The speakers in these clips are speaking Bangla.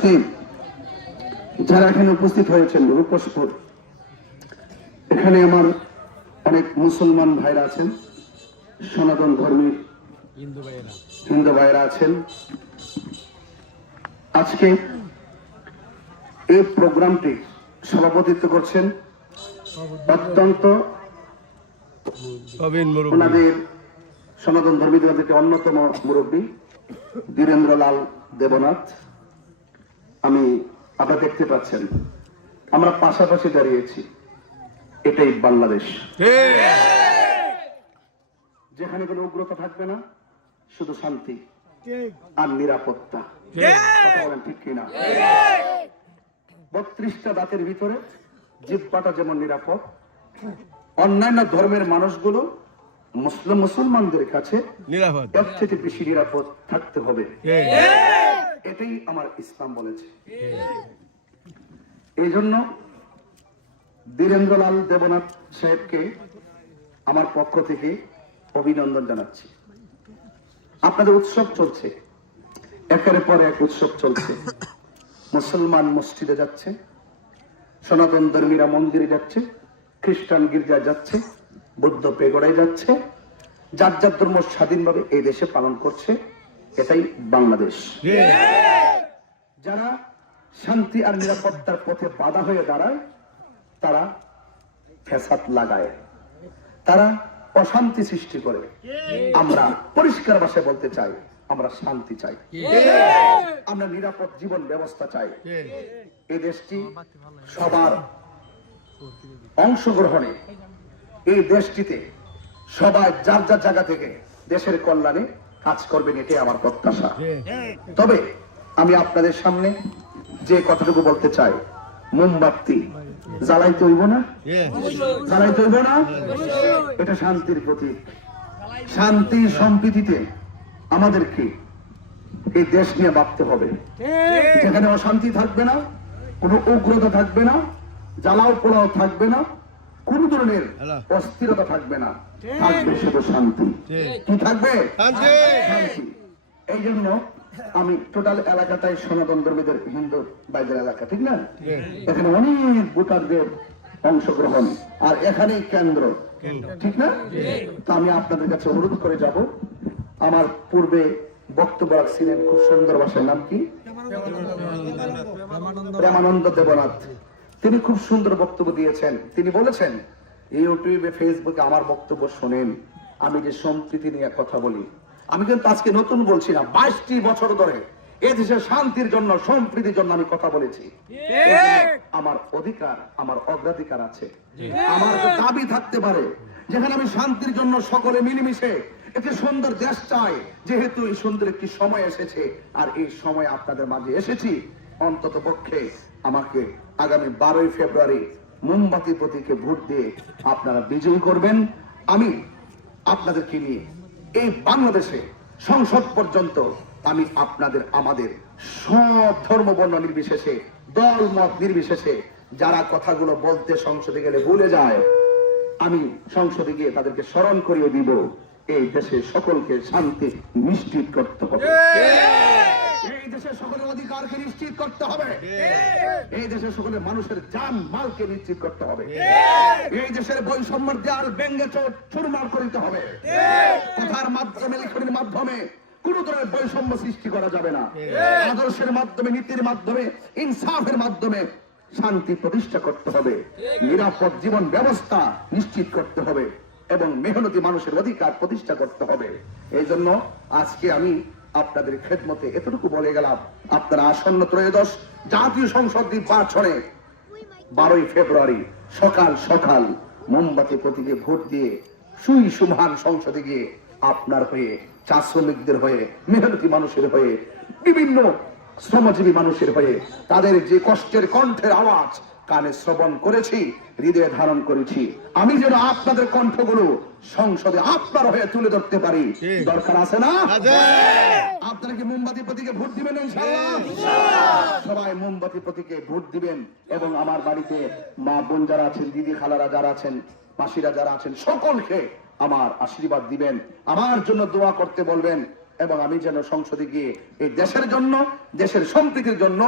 উপস্থিত যারা এখানে উপস্থিত হয়েছেন রূপসপুর এখানে আমার অনেক মুসলমান ভাইরা আছেন সনাতন ধর্মী হিন্দু ভাইরা আছেন। আজকে এই প্রোগ্রামটি সভাপতিত্ব করছেন অত্যন্ত ওনাদের সনাতন ধর্মীদের অন্যতম মুরব্বী বীরেন্দ্র লাল দেবনাথ। আপনারা দেখতে পাচ্ছেন আমরা পাশাপাশি দাঁড়িয়েছি। এটাই বাংলাদেশ। যেখানে কোনো উগ্রতা থাকবে না শুধু শান্তি আর নিরাপত্তা। ঠিক। কিনা? বত্রিশটা দাঁতের ভিতরে জিব্বাটা যেমন নিরাপদ অন্যান্য ধর্মের মানুষগুলো মুসলিম মুসলমানদের কাছে নিরাপদ। থেকে বেশি নিরাপদ থাকতে হবে। এটাই আমার ইসলাম বলেছে। এই জন্য বীরেন্দ্রলাল দেবনাথ সাহেবকে আমার পক্ষ থেকে অভিনন্দন জানাচ্ছি। আপনাদের উৎসব চলছে। একের পর এক উৎসব চলছে। মুসলমান মসজিদে যাচ্ছে। সনাতন ধর্মীরা মন্দিরে যাচ্ছে। খ্রিস্টান গির্জা যাচ্ছে। বৌদ্ধ পেগড়ায় যাচ্ছে। যার যার ধর্ম স্বাধীনভাবে এই দেশে পালন করছে। এটাই বাংলাদেশ। যারা শান্তি আর নিরাপত্তার পথে বাধা হয়ে দাঁড়ায় তারা ফ্যাসাদ লাগায়। তারা অশান্তি সৃষ্টি করে। আমরা পরিষ্কার ভাষায় বলতে চাই আমরা শান্তি চাই। আমরা নিরাপদ জীবন ব্যবস্থা চাই। এই দেশটি সবার অংশগ্রহণে এই দেশটিতে সবাই যার যার জায়গা থেকে দেশের কল্যাণে কাজ করবেন এটাই আমার প্রত্যাশা। তবে আমি আপনাদের সামনে যে কথাটুকু বলতে চাই মোমবাতি জ্বালাইতে হইব না? জ্বালাইতে হইব না? এটা শান্তির প্রতীক। শান্তি সম্প্রীতিতে আমাদেরকে এই দেশ নিয়ে ভাবতে হবে। যেখানে অশান্তি থাকবে না কোনো উগ্রতা থাকবে না জ্বালাও পোড়াও থাকবে না ধরনের অস্থিরতা থাকবে না। থাকবে শুধু শান্তি। কি থাকবে? এই জন্য আমি টোটাল এলাকাটাই সনাতন ধর্মীদের হিন্দু বাইদের এলাকা ঠিক না? এখানে অনেক ভোটারদের অংশগ্রহণ আর এখানেই কেন্দ্র ঠিক না? তো আমি আপনাদের কাছে অনুরোধ করে যাব। আমার পূর্বে বক্তব্য রাখছিলেন খুব সুন্দর ভাষার নাম কি? প্রেমানন্দ দেবনাথ। তিনি খুব সুন্দর বক্তব্য দিয়েছেন। তিনি বলেছেন ইউটিউবে ফেসবুকে আমার বক্তব্য শোনেন আমি যে সম্প্রীতি নিয়ে কথা বলি আমি কিন্তু আজকে নতুন বলছি না বাইশটি বছর ধরে এ দেশের শান্তির জন্য সম্প্রীতির জন্য আমি কথা বলেছি। আমার অধিকার আমার অগ্রাধিকার আছে। আমার দাবি থাকতে পারে যেখানে আমি শান্তির জন্য সকলে মিলেমিশে একটি সুন্দর দেশ চাই যেহেতু এই সুন্দর একটি সময় এসেছে আর এই সময় আপনাদের মাঝে এসেছি। অন্তত পক্ষে আমাকে আগামী বারোই ফেব্রুয়ারি মোমবাতি প্রতীকে ভোট দিয়ে আপনারা বিজয়ী করবেন। আমি আপনাদেরকে নিয়ে এই বাংলাদেশে সংসদ পর্যন্ত আমি আপনাদের আমাদের সব ধর্ম বর্ণ নির্বিশেষে, দল মত নির্বিশেষে যারা কথাগুলো বলতে সংসদে গেলে ভুলে যায়, আমি সংসদে গিয়ে তাদেরকে স্মরণ করিয়ে দিব। এই দেশে সকলকে শান্তি নিশ্চিত করতে হবে। দেশের সকলের অধিকারকে নিশ্চিত করতে হবে। এই দেশের সকলের মানুষের জান মালকে নিশ্চিত করতে হবে। এই দেশের বৈষম্যের দেয়াল ব্যঙ্গে চোট চুরমার করিতে হবে। কথার মাধ্যমে লেখনের মাধ্যমে কোন ধরনের বৈষম্য সৃষ্টি করা যাবে না। আদর্শের মাধ্যমে নীতির মাধ্যমে ইনসাফের মাধ্যমে শান্তি প্রতিষ্ঠা করতে হবে। নিরাপদ জীবন ব্যবস্থা নিশ্চিত করতে হবে এবং মেহনতি মানুষের অধিকার প্রতিষ্ঠা করতে হবে। এই জন্য আজকে আমি আপনাদের খেদমতে এতটুকু বলে গেলাম, আপনারা আসন্ন ত্রয়োদশ জাতীয় সংসদ নির্বাচনে বারোই ফেব্রুয়ারি সকাল সকাল মোমবাতি প্রতীকে ভোট দিয়ে সুই সুমহান সংসদে গিয়ে আপনার হয়ে চা শ্রমিকদের হয়ে, মেহনতি মানুষের হয়ে, বিভিন্ন শ্রমজীবী মানুষের হয়ে, তাদের যে কষ্টের কণ্ঠের আওয়াজ কানে শ্রবণ করেছি হৃদয়ে ধারণ করেছি। আমি যেন আপনাদের কণ্ঠগুলো সংসদে আপনার হয়ে তুলে ধরতে পারি। দরকার আছে না? আপনারা কি মোমবাতি প্রতীকে ভোট দিবেন সবাই মোমবাতি প্রতীকে ভোট দিবেন এবং আমার বাড়িতে মা বোন যারা আছেন দিদি খালারা যারা আছেন মাসিরা যারা আছেন সকলকে আমার আশীর্বাদ দিবেন। আমার জন্য দোয়া করতে বলবেন এবং আমি যেন সংসদে গিয়ে এই দেশের জন্য, দেশের সম্প্রীতির জন্য,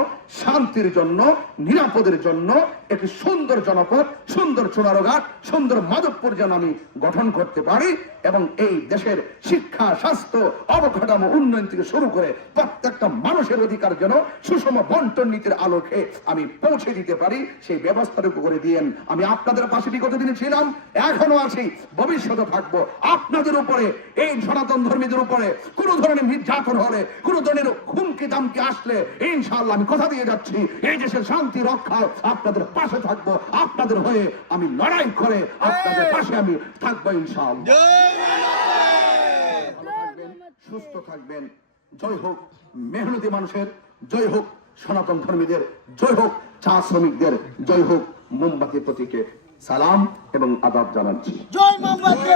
শান্তির জন্য, নিরাপদের জন্য একটি সুন্দর জনপদ, সুন্দর চুনারঘাট, সুন্দর মাধবপুর যেন আমি গঠন করতে পারি এবং এই দেশের শিক্ষা, স্বাস্থ্য, অবকাঠামো উন্নয়ন থেকে শুরু করে প্রত্যেকটা মানুষের অধিকার যেন সুষম বন্টন নীতির আলোকে আমি পৌঁছে দিতে পারি, সেই ব্যবস্থাটুকু করে দিয়েন। আমি আপনাদের পাশে বিগত দিনে ছিলাম, এখনও আছি, ভবিষ্যতে থাকব। আপনাদের উপরে, এই সনাতন ধর্মীদের উপরে কোন ধরনের নির্যাতন হলে কোন ধরনের হুমকি দামকি আসলে ইনশাআল্লাহ আমি কথা দিয়ে যাচ্ছি। এই দেশের শান্তি রক্ষা আপনাদের পাশে থাকব আপনাদের হয়ে আমি লড়াই করে আপনাদের পাশে আমি থাকব ইনশাআল্লাহ। সুস্থ থাকবেন। জয় হোক মেহনতি মানুষের জয় হোক সনাতন ধর্মীদের জয় হোক চা শ্রমিকদের জয় হোক মোমবাতি প্রতীকে। সালাম এবং আদাব জানাচ্ছি। জয় মোমবাতি।